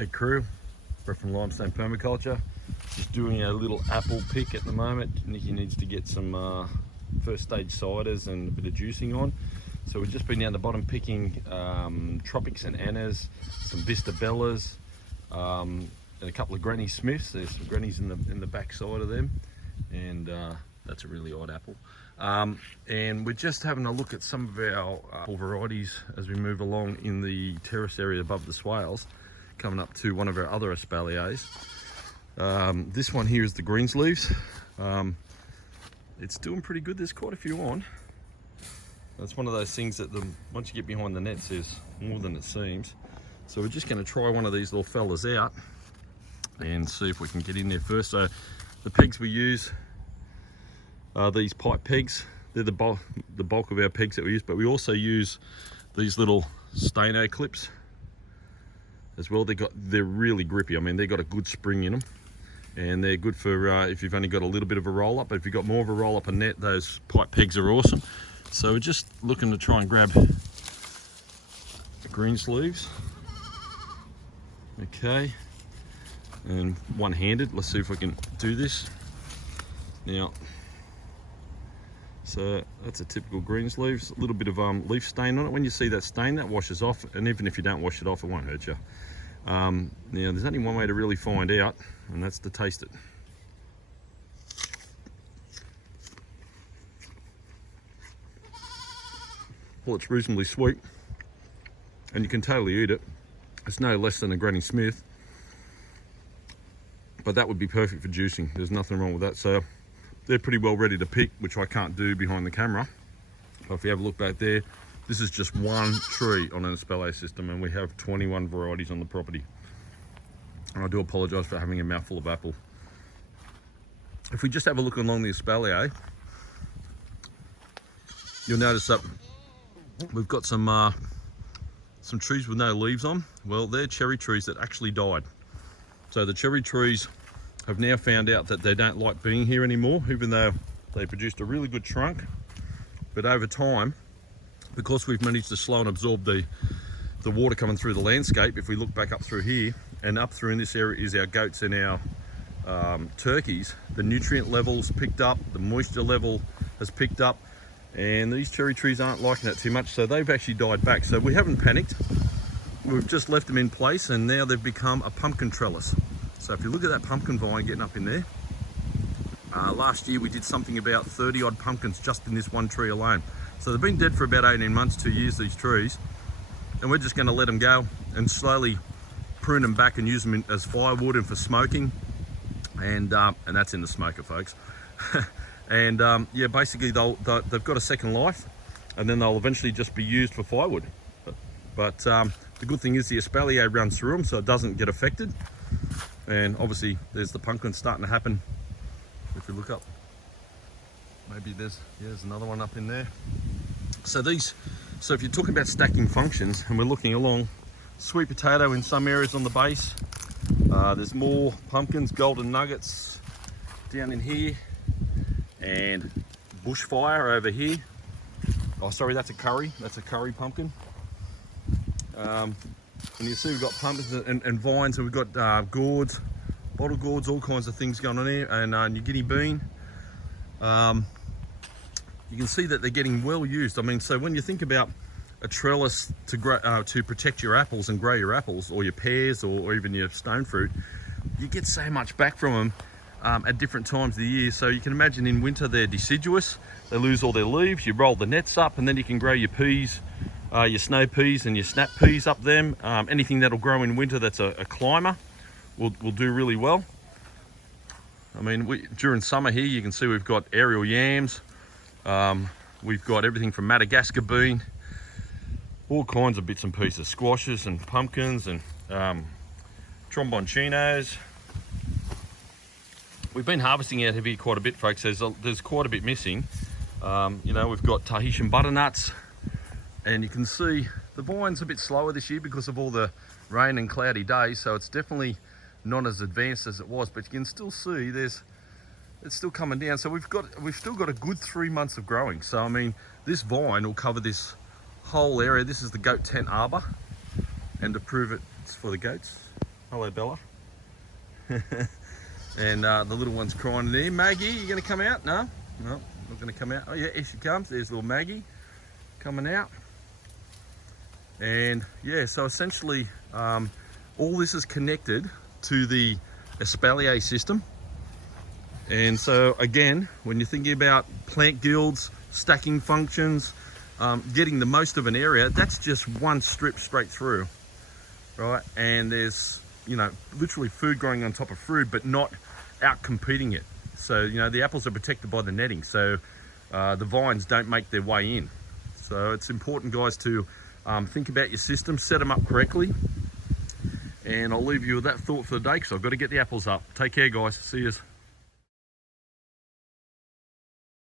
Hey crew, we're from Limestone Permaculture. Just doing a little apple pick at the moment. Nikki needs to get some first stage ciders and a bit of juicing on. So we've just been down the bottom picking Tropics and Annas, some Vista Bellas, and a couple of Granny Smiths. There's some Grannies in the back side of them, and that's a really odd apple. And we're just having a look at some of our apple varieties as we move along in the terrace area above the swales, coming up to one of our other espaliers. This one here is the Greensleaves. It's doing pretty good. There's quite a few on. That's one of those things that once you get behind the nets, there's more than it seems. So we're just going to try one of these little fellas out and see if we can get in there first. So the pegs we use are these pipe pegs. They're the bulk of our pegs that we use, but we also use these little Steno clips as well. They're really grippy. I mean, they've got a good spring in them, and they're good for if you've only got a little bit of a roll up. But if you've got more of a roll up a net, those pipe pegs are awesome. So we're just looking to try and grab the Greensleaves. Okay, and one-handed. Let's see if we can do this now. So that's a typical Greensleaves. A little bit of leaf stain on it. When you see that stain, that washes off, and even if you don't wash it off, it won't hurt you. Now there's only one way to really find out, and that's to taste it. Well, it's reasonably sweet, and you can totally eat it. It's no less than a Granny Smith, but that would be perfect for juicing. There's nothing wrong with that. So they're pretty well ready to pick, which I can't do behind the camera. But if you have a look back there, this is just one tree on an Espalier system, and we have 21 varieties on the property. And I do apologise for having a mouthful of apple. If we just have a look along the Espalier, you'll notice that we've got some trees with no leaves on. Well, they're cherry trees that actually died. So the cherry trees have now found out that they don't like being here anymore, even though they produced a really good trunk. But over time, because we've managed to slow and absorb the water coming through the landscape, if we look back up through here, and up through in this area is our goats and our turkeys, the nutrient levels picked up, the moisture level has picked up, and these cherry trees aren't liking it too much, so they've actually died back. So we haven't panicked. We've just left them in place, and now they've become a pumpkin trellis. So if you look at that pumpkin vine getting up in there, last year we did something about 30 odd pumpkins just in this one tree alone. So they've been dead for about 18 months, 2 years, these trees, and we're just going to let them go and slowly prune them back and use them as firewood and for smoking, and that's in the smoker, folks. And yeah, basically they've got a second life, and then they'll eventually just be used for firewood. But the good thing is the Espalier runs through them, so it doesn't get affected. And obviously there's the pumpkin starting to happen. If you look up, maybe there's another one up in there. So if you're talking about stacking functions, and we're looking along, sweet potato in some areas on the base. There's more pumpkins, golden nuggets down in here, and Bushfire over here. Oh, sorry, that's a Kuri. That's a Kuri pumpkin. And you see we've got pumpkins and vines, and we've got gourds, bottle gourds, all kinds of things going on here, and New Guinea bean. You can see that they're getting well used. I mean, so when you think about a trellis to protect your apples and grow your apples, or your pears, or even your stone fruit, you get so much back from them at different times of the year. So you can imagine in winter they're deciduous, they lose all their leaves, you roll the nets up, and then you can grow your peas, your snow peas and your snap peas up them. Anything that'll grow in winter that's a climber will do really well. I mean, during summer here you can see we've got aerial yams, we've got everything from Madagascar bean, all kinds of bits and pieces, squashes and pumpkins and Tromboncinos. We've been harvesting out of here quite a bit, folks. There's quite a bit missing. You know, we've got Tahitian butternuts, and you can see the vine's a bit slower this year because of all the rain and cloudy days, so it's definitely not as advanced as it was, but you can still see it's still coming down. So we've still got a good 3 months of growing. So I mean, this vine will cover this whole area. This is the goat tent arbor, and to prove it's for the goats, Hello, Bella. And the little one's crying in there. Maggie, you going to come out? No, not going to come out. Oh yeah, here she comes. There's little Maggie coming out. And yeah, so essentially all this is connected to the Espalier system. And so again, when you're thinking about plant guilds, stacking functions, getting the most of an area, that's just one strip straight through, right? And there's, you know, literally food growing on top of food, but not out competing it. So, you know, the apples are protected by the netting, so the vines don't make their way in. So it's important, guys, to think about your system, set them up correctly. And I'll leave you with that thought for the day, because I've got to get the apples up. Take care, guys. See yous.